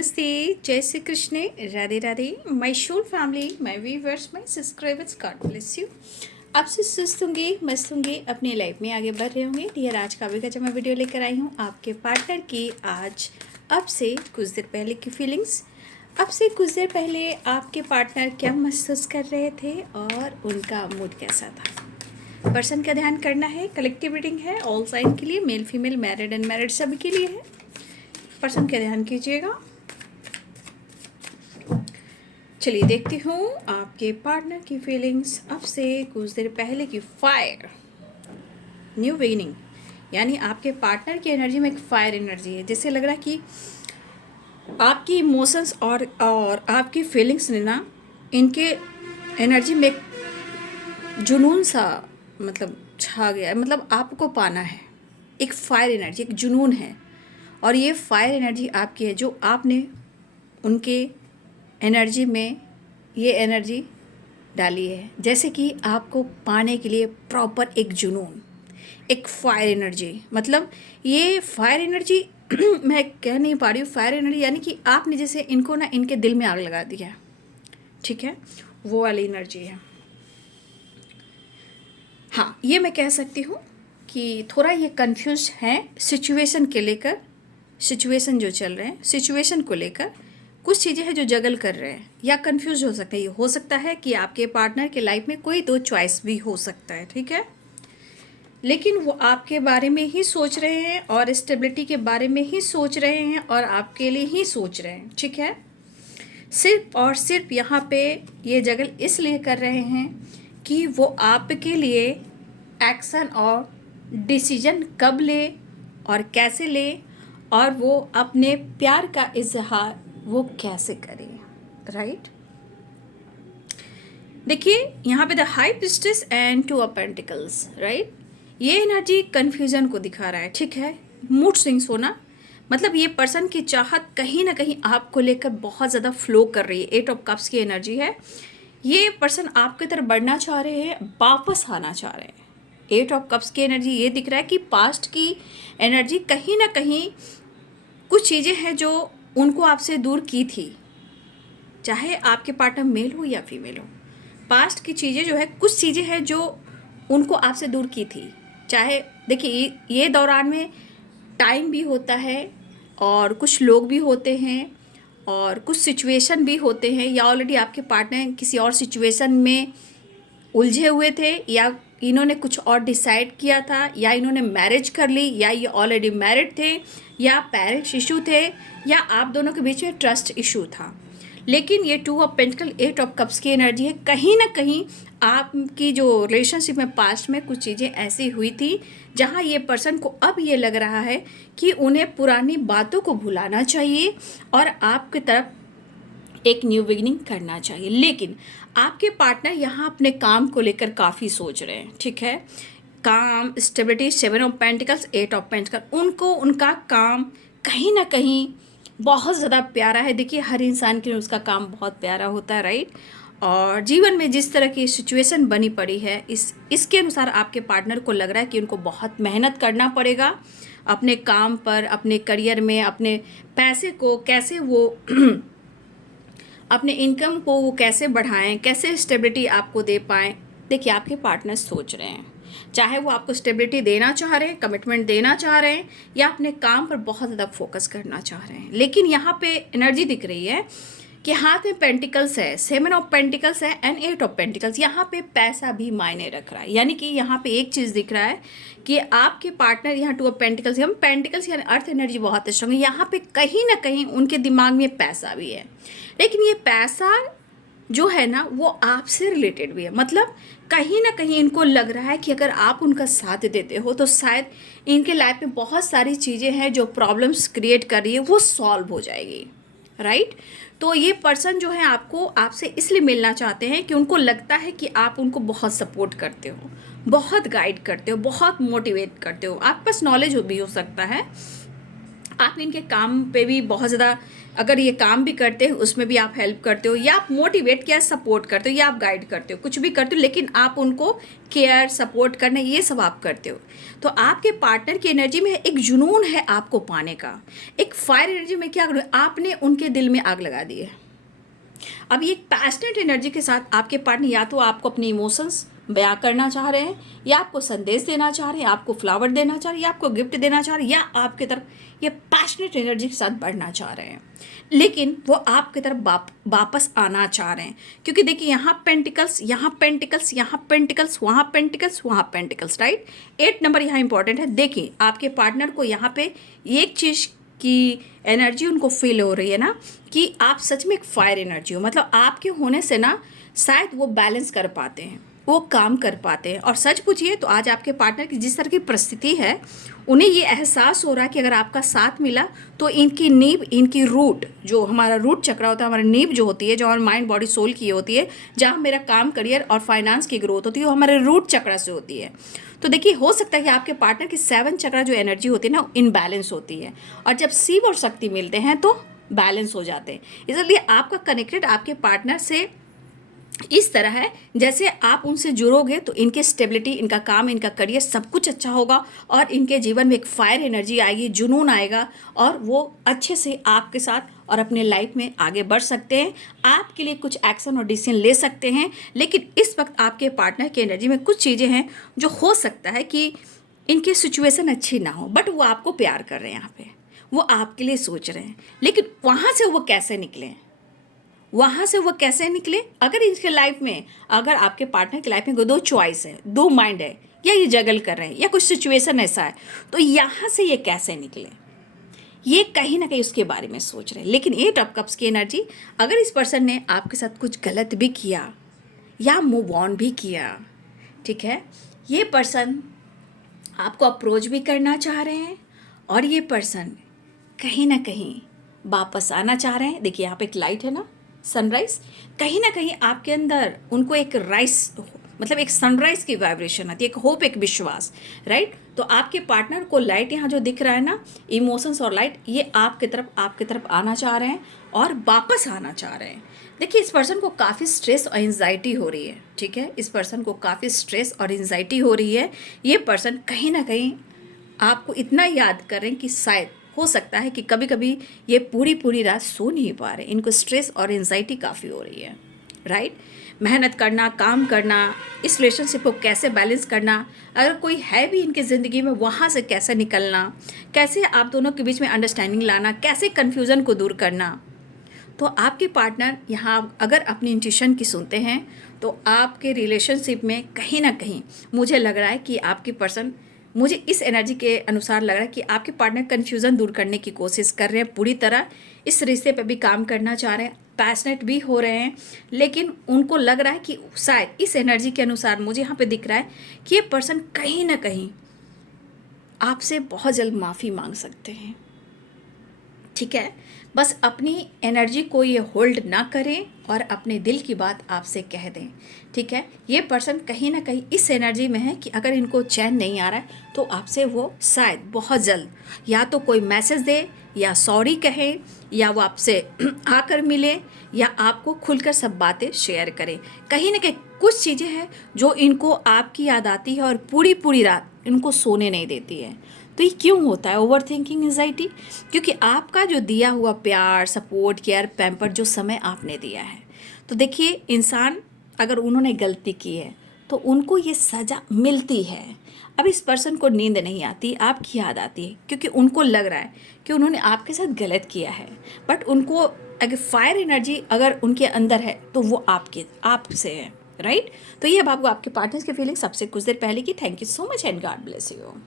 नमस्ते, जय Shri Krishna, Radhe Radhe, my soul family, my viewers, my subscribers, God bless you. आपसे सुस्त होंगे, मस्त होंगे, अपनी लाइफ में आगे बढ़ रहे होंगे। डियर, आज का भी मैं वीडियो लेकर आई हूँ आपके पार्टनर की। आज अब से कुछ देर पहले की फीलिंग्स, अब से कुछ देर पहले आपके पार्टनर क्या महसूस कर रहे थे और उनका मूड कैसा था। पर्सन का ध्यान करना है, कलेक्टिव रीडिंग है, ऑल साइन के लिए, मेल फीमेल, मैरिड अनमैरिड सभी के लिए है। पर्सन का ध्यान कीजिएगा। चलिए देखती हूँ आपके पार्टनर की फीलिंग्स अब से कुछ देर पहले की। फायर, न्यू बिगिनिंग, यानी आपके पार्टनर की एनर्जी में एक फायर एनर्जी है। जैसे लग रहा है कि आपकी इमोशंस और आपकी फीलिंग्स ने ना, इनके एनर्जी में एक जुनून सा मतलब छा गया है। मतलब आपको पाना है, एक फायर एनर्जी, एक जुनून है। और ये फायर एनर्जी आपकी है, जो आपने उनके एनर्जी में ये एनर्जी डाली है। जैसे कि आपको पाने के लिए प्रॉपर एक जुनून, एक फायर एनर्जी। मतलब ये फायर एनर्जी मैं कह नहीं पा रही हूँ। फायर एनर्जी यानी कि आपने जैसे इनको ना, इनके दिल में आग लगा दिया है, ठीक है, वो वाली एनर्जी है। हाँ, ये मैं कह सकती हूँ कि थोड़ा ये कंफ्यूज हैं सिचुएशन के लेकर। सिचुएशन जो चल रहे हैं, सिचुएशन को लेकर कुछ चीज़ें हैं जो जगल कर रहे हैं या कंफ्यूज हो सकते हैं। ये हो सकता है कि आपके पार्टनर के लाइफ में कोई दो चॉइस भी हो सकता है, ठीक है, लेकिन वो आपके बारे में ही सोच रहे हैं और स्टेबिलिटी के बारे में ही सोच रहे हैं और आपके लिए ही सोच रहे हैं, ठीक है। सिर्फ और सिर्फ यहाँ पे ये जगल इसलिए कर रहे हैं कि वो आपके लिए एक्शन और डिसीजन कब ले और कैसे ले, और वो अपने प्यार का इजहार वो कैसे करें, राइट। देखिए यहाँ पे the high priestess and two of pentacles, right. ये एनर्जी कन्फ्यूजन को दिखा रहा है, ठीक है, मूड स्विंग्स होना। मतलब ये पर्सन की चाहत कहीं ना कहीं आपको लेकर बहुत ज़्यादा फ्लो कर रही है। 8 ऑफ कप्स की एनर्जी है। ये पर्सन आपकी तरफ बढ़ना चाह रहे हैं, वापस आना चाह रहे हैं। 8 ऑफ कप्स की एनर्जी ये दिख रहा है कि पास्ट की एनर्जी कहीं ना कहीं कुछ चीज़ें हैं जो उनको आपसे दूर की थी, चाहे आपके पार्टनर मेल हो या फीमेल हो। पास्ट की चीज़ें जो है, कुछ चीज़ें हैं जो उनको आपसे दूर की थी। चाहे देखिए ये दौरान में टाइम भी होता है और कुछ लोग भी होते हैं और कुछ सिचुएशन भी होते हैं, या ऑलरेडी आपके पार्टनर किसी और सिचुएशन में उलझे हुए थे, या इन्होंने कुछ और डिसाइड किया था, या इन्होंने मैरिज कर ली, या ये ऑलरेडी मैरिड थे, या पेरेंट्स इशू थे, या आप दोनों के बीच में ट्रस्ट इशू था। लेकिन ये 2 ऑफ पेंटिकल 8 ऑफ कप्स की एनर्जी है। कहीं ना कहीं आपकी जो रिलेशनशिप में पास्ट में कुछ चीज़ें ऐसी हुई थी जहाँ ये पर्सन को अब ये लग रहा है कि उन्हें पुरानी बातों को भुलाना चाहिए और आपकी तरफ एक न्यू बिगिनिंग करना चाहिए। लेकिन आपके पार्टनर यहाँ अपने काम को लेकर काफ़ी सोच रहे हैं, ठीक है। काम, stability, 7 of pentacles, 8 of pentacle, उनको उनका काम कहीं ना कहीं बहुत ज़्यादा प्यारा है। देखिए हर इंसान के लिए उसका काम बहुत प्यारा होता है, राइट। और जीवन में जिस तरह की सिचुएशन बनी पड़ी है, इसके अनुसार आपके पार्टनर को लग रहा है कि उनको बहुत मेहनत करना पड़ेगा अपने काम पर, अपने करियर में, अपने पैसे को कैसे वो अपने इनकम को वो कैसे बढ़ाएं, कैसे स्टेबिलिटी आपको दे पाएँ। देखिए आपके पार्टनर सोच रहे हैं, चाहे वो आपको स्टेबिलिटी देना चाह रहे हैं, कमिटमेंट देना चाह रहे हैं, या अपने काम पर बहुत ज़्यादा फोकस करना चाह रहे हैं। लेकिन यहाँ पे एनर्जी दिख रही है कि हाथ में पेंटिकल्स है, 7 ऑफ पेंटिकल्स है एंड 8 ऑफ पेंटिकल्स। यहाँ पे पैसा भी मायने रख रहा है। यानी कि यहाँ पे एक चीज़ दिख रहा है कि आपके पार्टनर, यहाँ 2 ऑफ पेंटिकल्स, हम पेंटिकल्स यानी अर्थ एनर्जी बहुत स्ट्रांग है। यहाँ पे कहीं ना कहीं उनके दिमाग में पैसा भी है, लेकिन ये पैसा जो है ना वो आपसे रिलेटेड भी है। मतलब कहीं ना कहीं इनको लग रहा है कि अगर आप उनका साथ देते हो तो शायद इनके लाइफ में बहुत सारी चीज़ें हैं जो प्रॉब्लम्स क्रिएट कर रही है, वो सॉल्व हो जाएगी, राइट। तो ये पर्सन जो है आपसे इसलिए मिलना चाहते हैं कि उनको लगता है कि आप उनको बहुत सपोर्ट करते हो, बहुत गाइड करते हो, बहुत मोटिवेट करते हो। आपके पास नॉलेज भी हो सकता है, आप इनके काम पे भी बहुत ज़्यादा, अगर ये काम भी करते हैं उसमें भी आप हेल्प करते हो, या आप मोटिवेट या सपोर्ट करते हो, या आप गाइड करते हो, कुछ भी करते हो, लेकिन आप उनको केयर सपोर्ट करना ये सब आप करते हो। तो आपके पार्टनर की एनर्जी में एक जुनून है आपको पाने का, एक फायर एनर्जी में क्या करो, आपने उनके दिल में आग लगा दी है। अब ये पैशनेट एनर्जी के साथ आपके पार्टनर या तो आपको अपने इमोशंस बयां करना चाह रहे हैं, या आपको संदेश देना चाह रहे हैं, आपको फ्लावर देना चाह रहे हैं, या आपको गिफ्ट देना चाह रहे हैं, या आपकी तरफ ये पैशनेट एनर्जी के साथ बढ़ना चाह रहे हैं, लेकिन वो आपकी तरफ वापस आना चाह रहे हैं। क्योंकि देखिए यहाँ पेंटिकल्स, यहाँ पेंटिकल्स, यहाँ पेंटिकल्स, वहाँ पेंटिकल्स, वहाँ पेंटिकल्स, राइट। 8 नंबर यहाँ इंपॉर्टेंट है। देखिए आपके पार्टनर को यहाँ पे एक चीज़ की एनर्जी उनको फील हो रही है ना, कि आप सच में एक फायर एनर्जी हो। मतलब आपके होने से ना शायद वो बैलेंस कर पाते हैं, वो काम कर पाते हैं। और सच पूछिए तो आज आपके पार्टनर की जिस तरह की परिस्थिति है, उन्हें ये एहसास हो रहा है कि अगर आपका साथ मिला तो इनकी नींव, इनकी रूट, जो हमारा रूट चक्र होता है, हमारी नींव जो होती है, जो हमारे माइंड बॉडी सोल की होती है, जहाँ मेरा काम, करियर और फाइनेंस की ग्रोथ होती है, वो हमारे रूट चक्र से होती है। तो देखिए हो सकता है कि आपके पार्टनर की 7 चक्र जो एनर्जी होती है ना, इनबैलेंस होती है, और जब शिव और शक्ति मिलते हैं तो बैलेंस हो जाते हैं। इसलिए आपका कनेक्टेड आपके पार्टनर से इस तरह है, जैसे आप उनसे जुड़ोगे तो इनकी स्टेबिलिटी, इनका काम, इनका करियर सब कुछ अच्छा होगा, और इनके जीवन में एक फायर एनर्जी आएगी, जुनून आएगा, और वो अच्छे से आपके साथ और अपने लाइफ में आगे बढ़ सकते हैं। आपके लिए कुछ एक्शन और डिसीजन ले सकते हैं। लेकिन इस वक्त आपके पार्टनर की एनर्जी में कुछ चीज़ें हैं जो हो सकता है कि इनकी सिचुएशन अच्छी ना हो, बट वो आपको प्यार कर रहे हैं, यहाँ पे वो आपके लिए सोच रहे हैं। लेकिन वहाँ से वो कैसे निकले, वहाँ से वो कैसे निकले? अगर इनके लाइफ में, अगर आपके पार्टनर की लाइफ में 2 चॉइस है, 2 माइंड है, या ये जगल कर रहे हैं, या कुछ सिचुएशन ऐसा है, तो यहाँ से ये कैसे निकले, ये कहीं ना कहीं उसके बारे में सोच रहे हैं। लेकिन 8 ऑफ कप्स की एनर्जी, अगर इस पर्सन ने आपके साथ कुछ गलत भी किया या मूव ऑन भी किया, ठीक है, ये पर्सन आपको अप्रोच भी करना चाह रहे हैं, और ये पर्सन कहीं ना कहीं वापस आना चाह रहे हैं। देखिए यहाँ पे एक लाइट है ना, सनराइज, कहीं ना कहीं आपके अंदर उनको एक राइस, मतलब एक सनराइज की वाइब्रेशन आती है, एक होप, एक विश्वास, राइट। तो आपके पार्टनर को लाइट यहाँ जो दिख रहा है ना, इमोशंस और लाइट, ये आपके तरफ आना चाह रहे हैं और वापस आना चाह रहे हैं। देखिए इस पर्सन को काफ़ी स्ट्रेस और एंजाइटी हो रही है, ठीक है, इस पर्सन को काफ़ी स्ट्रेस और एंजाइटी हो रही है। ये पर्सन कहीं ना कहीं आपको इतना याद कर रहे हैं कि शायद हो सकता है कि कभी कभी ये पूरी रात सो नहीं पा रहे, इनको स्ट्रेस और एंजाइटी काफ़ी हो रही है, राइट। मेहनत करना, काम करना, इस रिलेशनशिप को कैसे बैलेंस करना, अगर कोई है भी इनकी ज़िंदगी में, वहाँ से कैसे निकलना, कैसे आप दोनों के बीच में अंडरस्टैंडिंग लाना, कैसे कन्फ्यूज़न को दूर करना। तो आपके पार्टनर यहाँ अगर अपनी इंट्यूशन की सुनते हैं, तो आपके रिलेशनशिप में कहीं ना कहीं मुझे लग रहा है कि आपकी पर्सन, मुझे इस एनर्जी के अनुसार लग रहा है कि आपके पार्टनर कन्फ्यूज़न दूर करने की कोशिश कर रहे हैं, पूरी तरह इस रिश्ते पे भी काम करना चाह रहे हैं, पैशनेट भी हो रहे हैं। लेकिन उनको लग रहा है कि शायद इस एनर्जी के अनुसार मुझे यहाँ पे दिख रहा है कि ये पर्सन कहीं ना कहीं आपसे बहुत जल्द माफ़ी मांग सकते हैं, ठीक है। बस अपनी एनर्जी को ये होल्ड ना करें और अपने दिल की बात आपसे कह दें, ठीक है। ये पर्सन कहीं ना कहीं इस एनर्जी में है कि अगर इनको चैन नहीं आ रहा है तो आपसे वो शायद बहुत जल्द या तो कोई मैसेज दे, या सॉरी कहे, या वो आपसे आकर मिले, या आपको खुलकर सब बातें शेयर करें। कहीं ना कहीं कुछ चीज़ें हैं जो इनको आपकी याद आती है और पूरी रात इनको सोने नहीं देती है। तो ये क्यों होता है ओवर थिंकिंग, एंजाइटी? क्योंकि आपका जो दिया हुआ प्यार, सपोर्ट, केयर, पैम्पर, जो समय आपने दिया है, तो देखिए इंसान अगर उन्होंने गलती की है तो उनको ये सज़ा मिलती है। अब इस पर्सन को नींद नहीं आती, आपकी याद आती है, क्योंकि उनको लग रहा है कि उन्होंने आपके साथ गलत किया है, बट उनको अगर फायर एनर्जी अगर उनके अंदर है तो वो आपसे है, राइट। तो ये अब आपको आपके पार्टनर्स की फीलिंग सबसे कुछ देर पहले की। Thank you so much and God bless you.